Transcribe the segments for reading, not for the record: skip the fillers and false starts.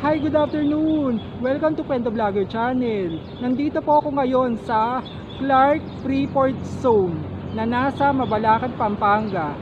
Hi, good afternoon! Welcome to Kwento Vlogger Channel. Nandito po ako ngayon sa Clark Freeport Zone na nasa Mabalacat, Pampanga.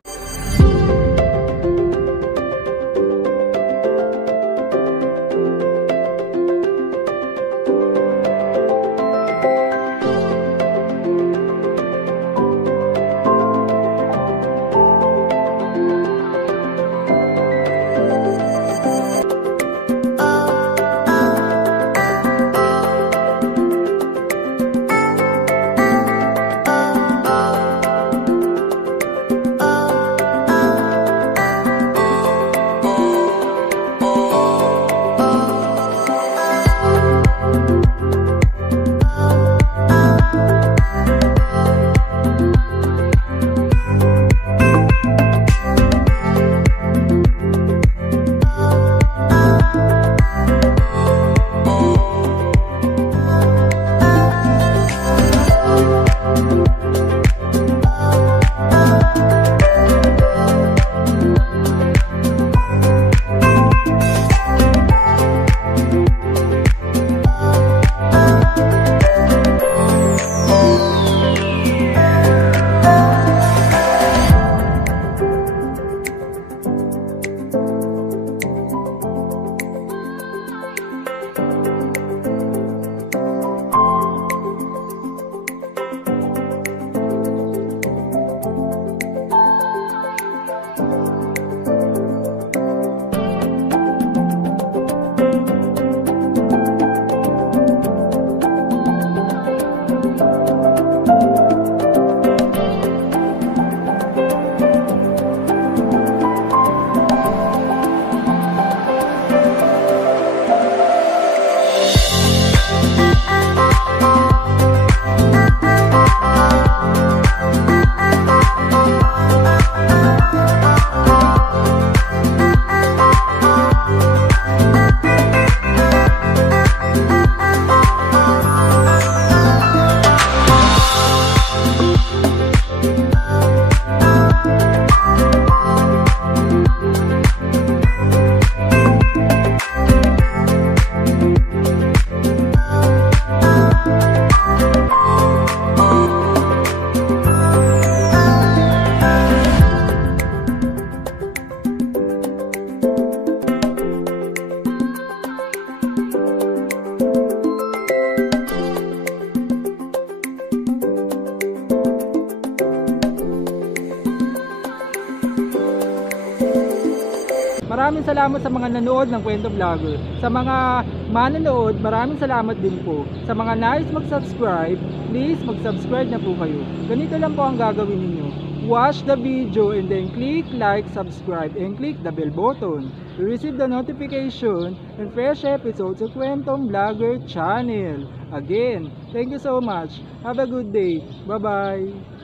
Maraming salamat sa mga nanood ng Kwento Vlogger. Sa mga manonood, maraming salamat din po. Sa mga nais mag-subscribe, please mag-subscribe na po kayo. Ganito lang po ang gagawin ninyo. Watch the video and then click like, subscribe, and click the bell button to receive the notification and fresh episodes of Kwento Vlogger Channel. Again, thank you so much. Have a good day. Bye-bye.